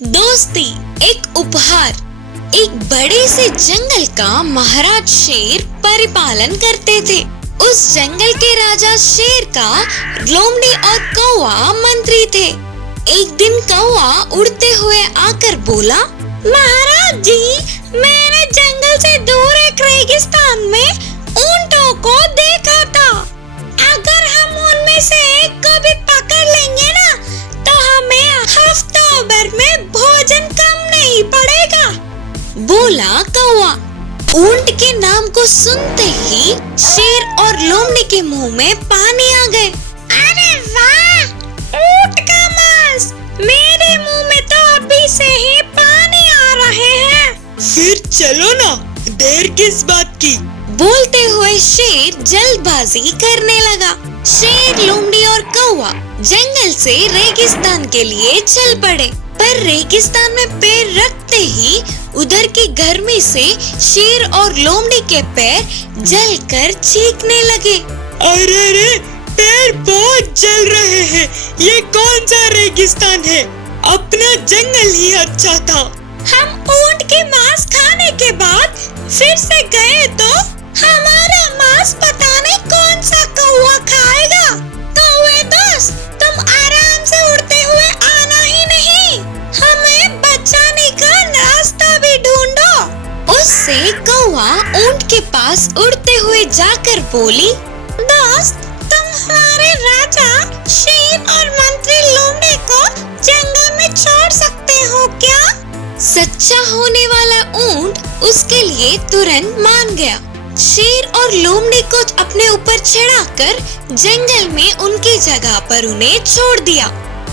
दोस्ती एक उपहार। एक बड़े से जंगल का महाराज शेर परिपालन करते थे। उस जंगल के राजा शेर का लोमड़ी और कौवा मंत्री थे। एक दिन कौवा उड़ते हुए आकर बोला, महाराज जी, मैंने जंगल से दूर एक रेगिस्तान में ऊंटों को देखा था। अगर हम उनमें से एक को भी पकड़ लेंगे ना, तो हमें हफ्तों भर में भोजन कम नहीं पड़ेगा, बोला कौवा। ऊंट के नाम को सुनते ही शेर और लोमड़ी के मुंह में पानी आ गए। अरे वाह, ऊंट का मांस! मेरे मुंह में तो अभी से ही पानी आ रहे हैं। फिर चलो ना, देर किस बात की? बोलते हुए शेर जल्दबाजी करने लगा। शेर, लोमड़ी और कौवा जंगल से रेगिस्तान के लिए चल पड़े, पर रेगिस्तान में पैर रखते ही उधर की गर्मी से शेर और लोमड़ी के पैर जलकर चीखने लगे। अरे रे, पैर बहुत जल रहे हैं। ये कौन सा रेगिस्तान है? अपना जंगल ही अच्छा था। हम ऊंट के मांस खाने के बाद फिर से गए तो हमारा मांस पता नहीं कौन सा कौवा खाएगा। कौवे दोस्त, तुम आराम से उड़ते हुए आना ही नहीं, हमें बचाने का रास्ता भी ढूंढो। उससे कौवा ऊंट के पास उड़ते हुए जाकर बोली, दोस्त, तुम हमारे राजा शेर और मंत्री लोमड़ी को जंगल में छोड़ सकते हो क्या? सच्चा होने वाला ऊंट उसके लिए तुरंत मान गया। शेर और लोमड़ी को अपने ऊपर चढ़ाकर जंगल में उनकी जगह पर उन्हें छोड़ दिया।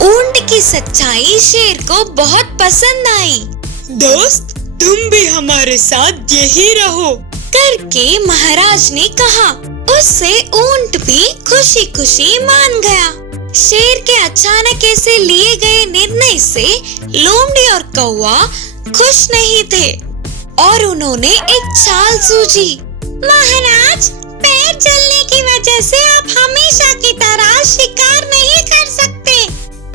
ऊंट की सच्चाई शेर को बहुत पसंद आई। दोस्त, तुम भी हमारे साथ यही रहो, करके महाराज ने कहा। उससे ऊंट भी खुशी खुशी मान गया। शेर के अचानक ऐसे लिए गए निर्णय से लोमड़ी और कौवा खुश नहीं थे और उन्होंने एक चाल सूझी। महाराज, पैर जलने की वजह से आप हमेशा की तरह शिकार नहीं कर सकते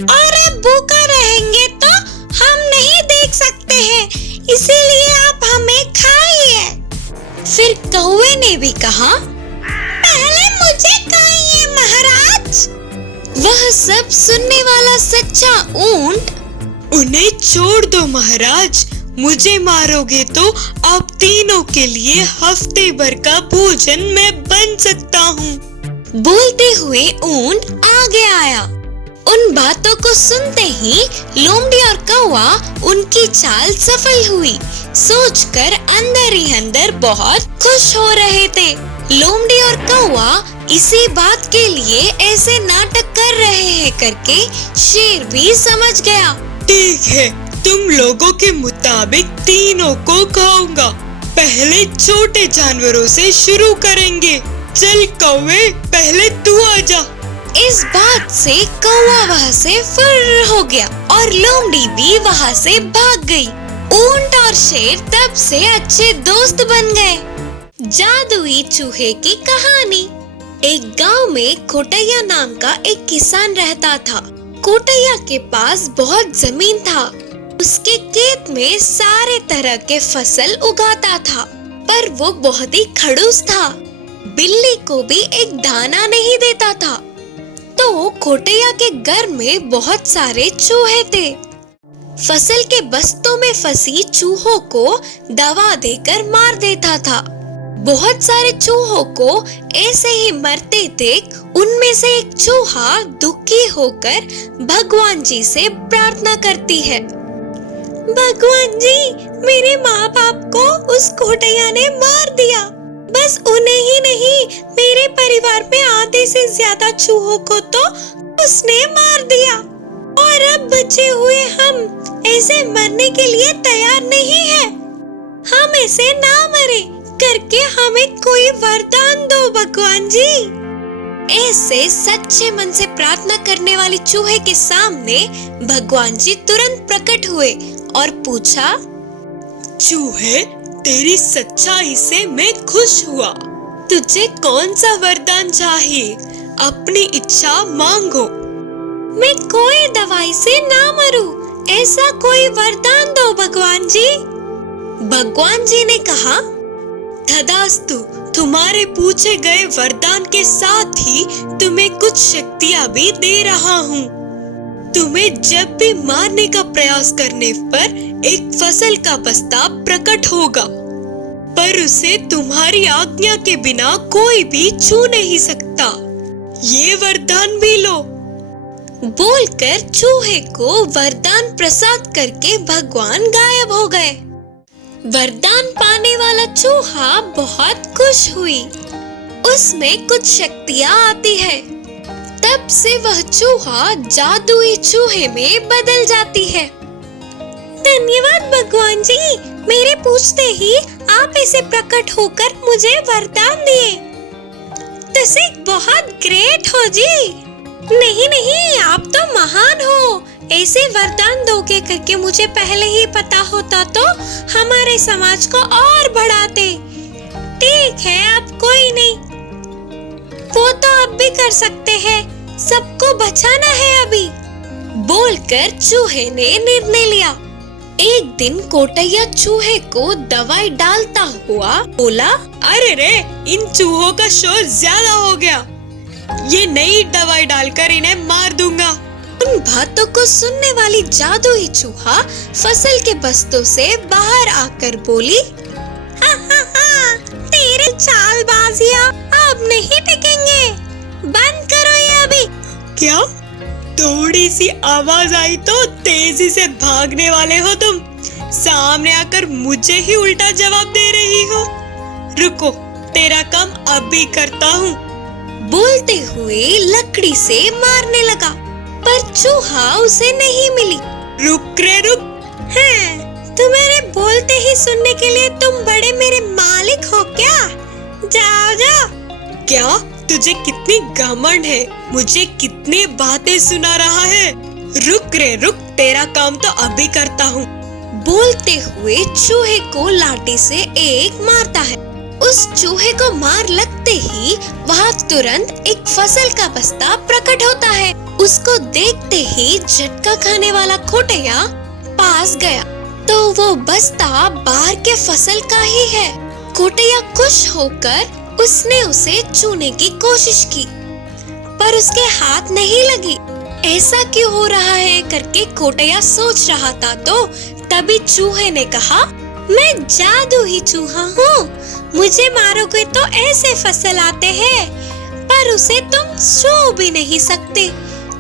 और अब भूखा रहेंगे तो हम नहीं देख सकते हैं, इसीलिए आप हमें खाइए। फिर कौवे ने भी कहा, पहले मुझे खाइए महाराज। वह सब सुनने वाला सच्चा ऊंट, उन्हें छोड़ दो महाराज, मुझे मारोगे तो आप तीनों के लिए हफ्ते भर का भोजन मैं बन सकता हूँ, बोलते हुए ऊंट आगे आया। उन बातों को सुनते ही लोमड़ी और कौवा उनकी चाल सफल हुई सोचकर अंदर ही अंदर बहुत खुश हो रहे थे। लोमड़ी और कौवा इसी बात के लिए ऐसे नाटक कर रहे हैं करके शेर भी समझ गया। ठीक है, तुम लोगों के मुताबिक तीनों को खाऊंगा। पहले छोटे जानवरों से शुरू करेंगे। चल कौवे, पहले तू आजा। इस बात से कौवा वहाँ से फुर्र हो गया और लोमड़ी भी वहाँ से भाग गई। ऊंट और शेर तब से अच्छे दोस्त बन गए। जादुई चूहे की कहानी। एक गांव में कोटैया नाम का एक किसान रहता था। कोटैया के पास बहुत जमीन था। उसके खेत में सारे तरह के फसल उगाता था, पर वो बहुत ही खड़ूस था। बिल्ली को भी एक दाना नहीं देता था। तो कोटैया के घर में बहुत सारे चूहे थे। फसल के बस्तों में फंसी चूहों को दवा देकर मार देता था। बहुत सारे चूहों को ऐसे ही मरते देख उनमें से एक चूहा दुखी होकर भगवान जी से प्रार्थना करती है, भगवान जी, मेरे माँ बाप को उस कोटैया ने मार दिया। बस उन्हें ही नहीं, मेरे परिवार में आधे से ज्यादा चूहों को तो उसने मार दिया और अब बचे हुए हम ऐसे मरने के लिए तैयार नहीं है। हम ऐसे ना मरे करके हमें कोई वरदान दो भगवान जी। ऐसे सच्चे मन से प्रार्थना करने वाली चूहे के सामने भगवान जी तुरंत प्रकट हुए और पूछा, चूहे, तेरी सच्चाई से मैं खुश हुआ। तुझे कौन सा वरदान चाहिए? अपनी इच्छा मांगो। मैं कोई दवाई से ना मरूं, ऐसा कोई वरदान दो भगवान जी। भगवान जी ने कहा, तथास्तु, तुम्हारे पूछे गए वरदान के साथ ही तुम्हें कुछ शक्तियाँ भी दे रहा हूँ। तुम्हें जब भी मारने का प्रयास करने पर एक फसल का बस्ता प्रकट होगा, पर उसे तुम्हारी आज्ञा के बिना कोई भी छू नहीं सकता। ये वरदान भी लो। बोलकर चूहे को वरदान प्रसाद करके भगवान गायब हो गए। वरदान पाने वाला चूहा बहुत खुश हुई। उसमें कुछ शक्तियाँ आती है। तब से वह चूहा जादुई चूहे में बदल जाती है। धन्यवाद भगवान जी, मेरे पूछते ही आप ऐसे प्रकट होकर मुझे वरदान दिए। तुसी बहुत ग्रेट हो जी। नहीं नहीं, आप तो महान हो। ऐसे वरदान दोगे करके मुझे पहले ही पता होता तो हमारे समाज को और बढ़ाते। ठीक है, अब कोई नहीं, वो तो अब भी कर सकते हैं। सबको बचाना है अभी। बोलकर चूहे ने निर्णय लिया। एक दिन कोटैया चूहे को दवाई डालता हुआ बोला, अरे रे, इन चूहों का शोर ज्यादा हो गया। ये नई दवाई डालकर इन्हें मार दूंगा। उन बातों को सुनने वाली जादुई चूहा फसल के बस्तों से बाहर आकर बोली, हा, तेरे चालबाजियां अब नहीं टिकेंगे। बंद करो ये अभी। क्या? थोड़ी सी आवाज आई तो तेजी से भागने वाले हो तुम। सामने आकर मुझे ही उल्टा जवाब दे रही हो। रुको, तेरा काम अभी करता हूँ। बोलते हुए लकड़ी से मारने लगा, पर चूहा उसे नहीं मिली। रुक रे रुक। हाँ, तुम्हारे बोलते ही सुनने के लिए तुम बड़े मेरे मालिक हो क्या? जाओ जाओ। क्या तुझे कितनी घमंड है? मुझे कितनी बातें सुना रहा है। रुक रे रुक, तेरा काम तो अभी करता हूँ। बोलते हुए चूहे को लाठी से एक मारता है। उस चूहे को मार लगते ही वहाँ तुरंत एक फसल का बस्ता प्रकट होता है। उसको देखते ही झटका खाने वाला कोटैया पास गया तो वो बस्ता बाहर के फसल का ही है। कोटैया खुश होकर उसने उसे छूने की कोशिश की, पर उसके हाथ नहीं लगी। ऐसा क्यों हो रहा है करके कोटैया सोच रहा था तो तभी चूहे ने कहा, मैं जादुई चूहा हूँ। मुझे मारोगे तो ऐसे फसल आते हैं, पर उसे तुम छू भी नहीं सकते।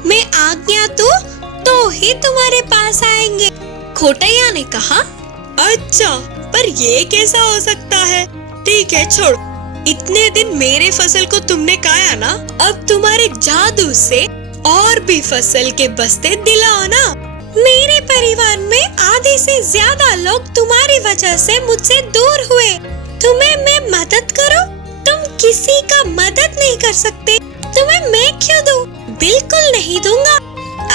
मैं आज्ञा दूं तो ही तुम्हारे पास आएंगे। कोटैया ने कहा, अच्छा, पर ये कैसा हो सकता है? ठीक है, छोड़। इतने दिन मेरे फसल को तुमने खाया ना, अब तुम्हारे जादू से और भी फसल के बस्ते दिलाओ ना। मेरे परिवार में आधे से ज्यादा लोग तुम्हारी वजह से मुझसे दूर हुए। तुम्हें मैं मदद करूं? तुम किसी का मदद नहीं कर सकते। तुम्हें मैं क्यों दूं? बिल्कुल नहीं दूंगा।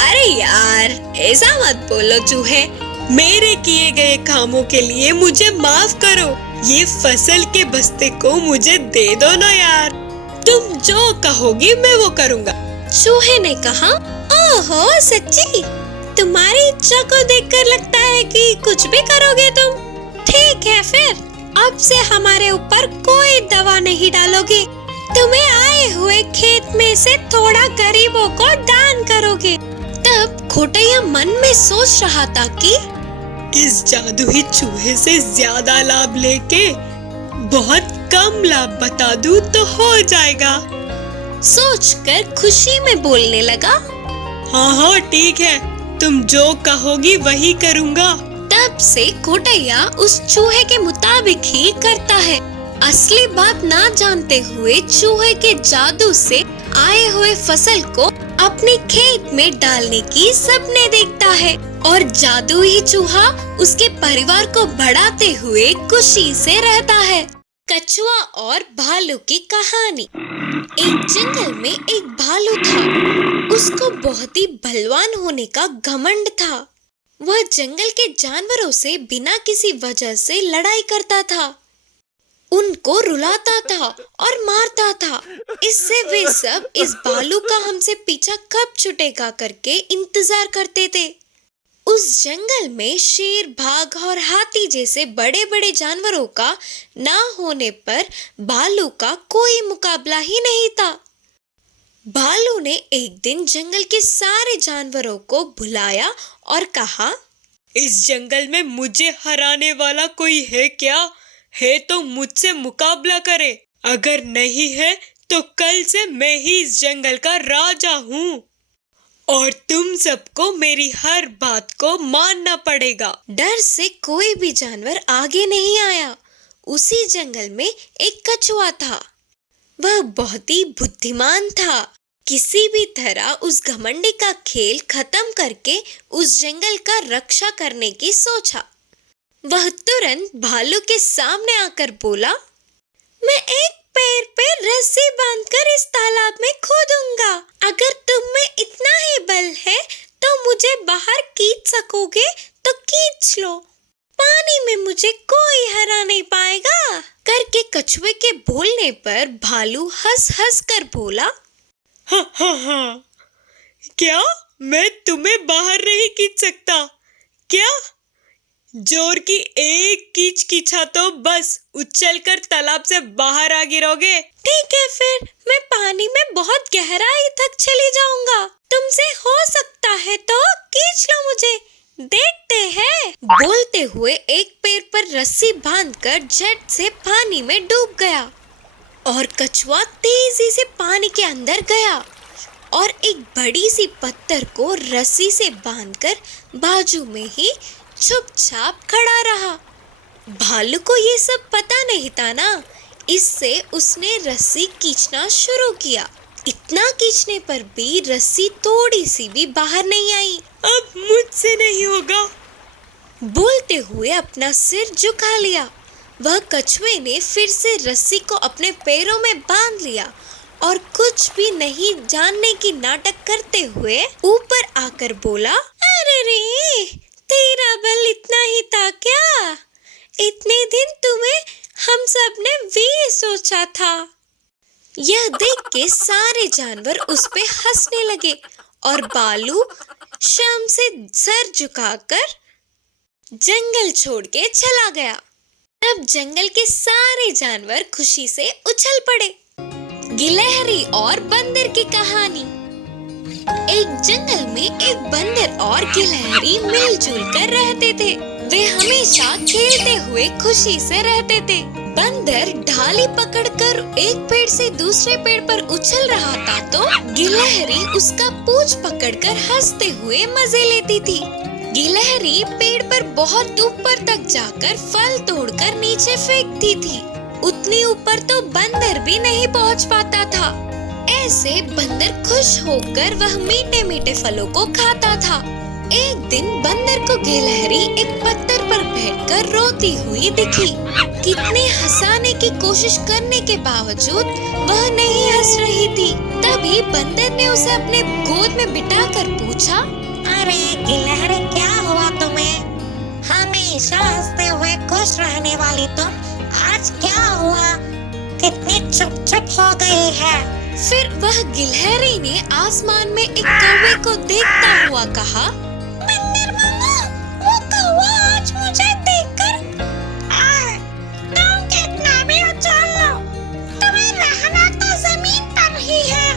अरे यार, ऐसा मत बोलो चूहे। मेरे किए गए कामों के लिए मुझे माफ करो। ये फसल के बस्ते को मुझे दे दो ना यार। तुम जो कहोगी मैं वो करूँगा। चूहे ने कहा, ओहो सच्ची? तुम्हारी इच्छा को देखकर लगता है कि कुछ भी करोगे तुम। ठीक है फिर, अब से हमारे ऊपर कोई दवा नहीं डालोगे। तुम्हें आए हुए खेत में से थोड़ा गरीबों को दान करोगे। तब कोटैया मन में सोच रहा था कि इस जादुई चूहे से ज्यादा लाभ लेके बहुत कम लाभ बता दूं तो हो जाएगा। सोचकर खुशी में बोलने लगा, हाँ ठीक है, तुम जो कहोगी वही करूँगा। तब से कोटैया उस चूहे के मुताबिक ही करता है। असली बात ना जानते हुए चूहे के जादू से आए हुए फसल को अपने खेत में डालने की सपने देखता है और जादुई चूहा उसके परिवार को बढ़ाते हुए खुशी से रहता है। कछुआ और भालू की कहानी। एक जंगल में एक भालू था। उसको बहुत ही बलवान होने का घमंड था। वह जंगल के जानवरों से बिना किसी वजह से लड़ाई करता था, उनको रुलाता था और मारता था। इससे वे सब इस भालू का हमसे पीछा कब छूटेगा करके इंतजार करते थे। उस जंगल में शेर, बाघ और हाथी जैसे बड़े बड़े जानवरों का ना होने पर भालू का कोई मुकाबला ही नहीं था। भालू ने एक दिन जंगल के सारे जानवरों को बुलाया और कहा, इस जंगल में मुझे हराने वाला कोई है क्या? है तो मुझसे मुकाबला करे, अगर नहीं है तो कल से मैं ही इस जंगल का राजा हूँ और तुम सबको मेरी हर बात को मानना पड़ेगा। डर से कोई भी जानवर आगे नहीं आया। उसी जंगल में एक कछुआ था। वह बहुत ही बुद्धिमान था। किसी भी तरह उस घमंडी का खेल खत्म करके उस जंगल का रक्षा करने की सोचा। वह तुरंत भालू के सामने आकर बोला, मैं एक पैर पे रस्सी बांधकर इस तालाब में कूदूंगा। अगर तुम में इतना ही बल है तो मुझे बाहर खींच सकोगे तो खींच लो। पानी में मुझे कोई हरा नहीं पाएगा। करके कछुए के बोलने पर भालू हंस हंस कर बोला, हाँ, क्या मैं तुम्हें बाहर नहीं खींच सकता क्या? जोर की एक कीच कीछा तो बस उछलकर तालाब से बाहर आ गिरोगे। ठीक है, फिर मैं पानी में बहुत गहराई तक चली जाऊंगा। तुमसे हो सकता है तो खींच लो मुझे, देखते हैं। बोलते हुए एक पैर पर रस्सी बांधकर झट से पानी में डूब गया और कछुआ तेजी से पानी के अंदर गया और एक बड़ी सी पत्थर को रस्सी से बांधकर बाजू में ही चुपचाप खड़ा रहा। भालू को ये सब पता नहीं था ना, इससे उसने रस्सी खींचना शुरू किया। इतना खींचने पर भी रस्सी थोड़ी सी भी बाहर नहीं आई। अब मुझसे नहीं होगा, बोलते हुए अपना सिर झुका लिया। वह कछुए ने फिर से रस्सी को अपने पैरों में बांध लिया और कुछ भी नहीं जानने की नाटक करते हुए ऊपर आकर बोला, अरे रे, तेरा बल इतना ही था क्या? इतने दिन तुम्हें हम सब ने भी सोचा था। यह देख के सारे जानवर उस पे हंसने लगे और भालू शर्म से सर झुकाकर जंगल छोड़ के चला गया। तब जंगल के सारे जानवर खुशी से उछल पड़े। गिलहरी और बंदर की कहानी। एक जंगल में एक बंदर और गिलहरी मिलजुल कर रहते थे। वे हमेशा खेलते हुए खुशी से रहते थे। बंदर ढाली पकड़कर एक पेड़ से दूसरे पेड़ पर उछल रहा था तो गिलहरी उसका पूंछ पकड़कर हंसते हुए मजे लेती थी। गिलहरी पेड़ पर बहुत ऊपर तक जाकर फल तोड़कर नीचे फेंकती थी। उतनी ऊपर तो बंदर भी नहीं पहुंच पाता था। ऐसे बंदर खुश होकर वह मीठे मीठे फलों को खाता था। एक दिन बंदर को गिलहरी एक पत्थर पर बैठकर रोती हुई दिखी। कितने हंसाने की कोशिश करने के बावजूद वह नहीं हंस रही थी। तभी बंदर ने उसे अपने गोद में बिठाकर पूछा, अरे गिलहरी, क्या हुआ तुम्हें? हमेशा हंसते हुए खुश रहने वाली तुम, आज क्या हुआ? कितनी चुप हो गई है? फिर वह गिलहरी ने आसमान में एक कौवे को देखता हुआ कहा, बंदर मामा, वो कौवा आज मुझे देखकर तुम कितना भी उछल लो, तुम्हें रहना तो जमीन पर ही है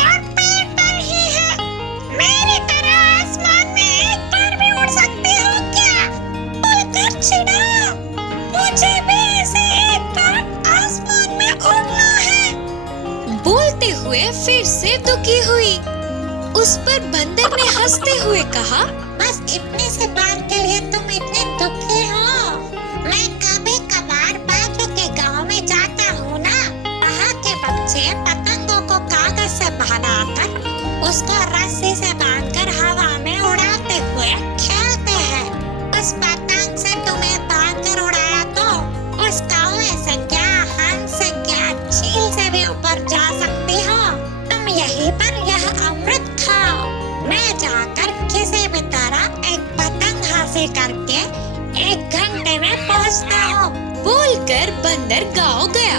और पेड़ पर ही है। मेरी तरह आसमान में एक बार भी उड़ सकते हो क्या? बोलकर चिढ़ा, मुझे भी ऐसे एक बार आसमान में उड़ना है। बोलते हुए फिर से दुखी हुई। उस पर बंदर ने हंसते हुए कहा, बस इतने से बार के लिए तुम इतने दुखी हो? मैं कभी कभार बाजू के गांव में जाता हूँ ना, वहाँ के बच्चे पतंगों को कागज से बनाकर उसको रस्सी से बांधकर हवा में उड़ाते हुए खेलते हैं। उस पतंग से तुम्हें बांधकर उड़ाया तो उस कौवे से क्या, हंस से क्या, चील से भी ऊपर जा सकती हो। तुम यहीं पर यह अमृत खाओ। मैं जाकर किसी भी तरह एक पतंग हासिल करके 1 घंटे में पहुंचता हूँ। बोलकर बंदर गाँव गया।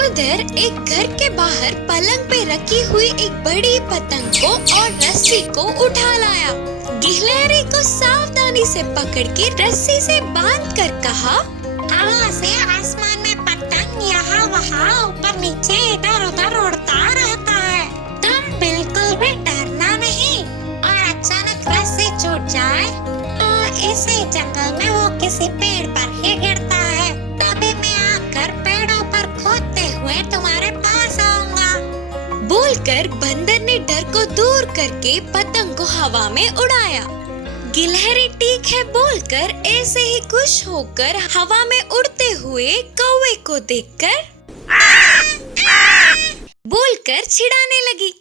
उधर एक घर के बाहर पलंग पे रखी हुई एक बड़ी पतंग को और रस्सी को उठा लाया। गिलहरी को सावधानी से पकड़ के रस्सी से बांध कर कहा, हवा से आसमान में पतंग यहाँ वहाँ ऊपर नीचे इधर उधर उड़ता रहता है। तुम बिल्कुल भी डरना नहीं, और अचानक रस्सी छूट जाए तो इसी जंगल में वो किसी पेड़ पर ही गिरता है। तभी मैं आकर पेड़ों पर खोदते हुए तुम्हारे पास आऊंगा। बोलकर बंदर ने डर को दूर करके पतंग को हवा में उड़ाया। गिलहरी ठीक है बोलकर ऐसे ही खुश होकर हवा में उड़ते हुए कौवे को देखकर बोलकर चिढ़ाने लगी।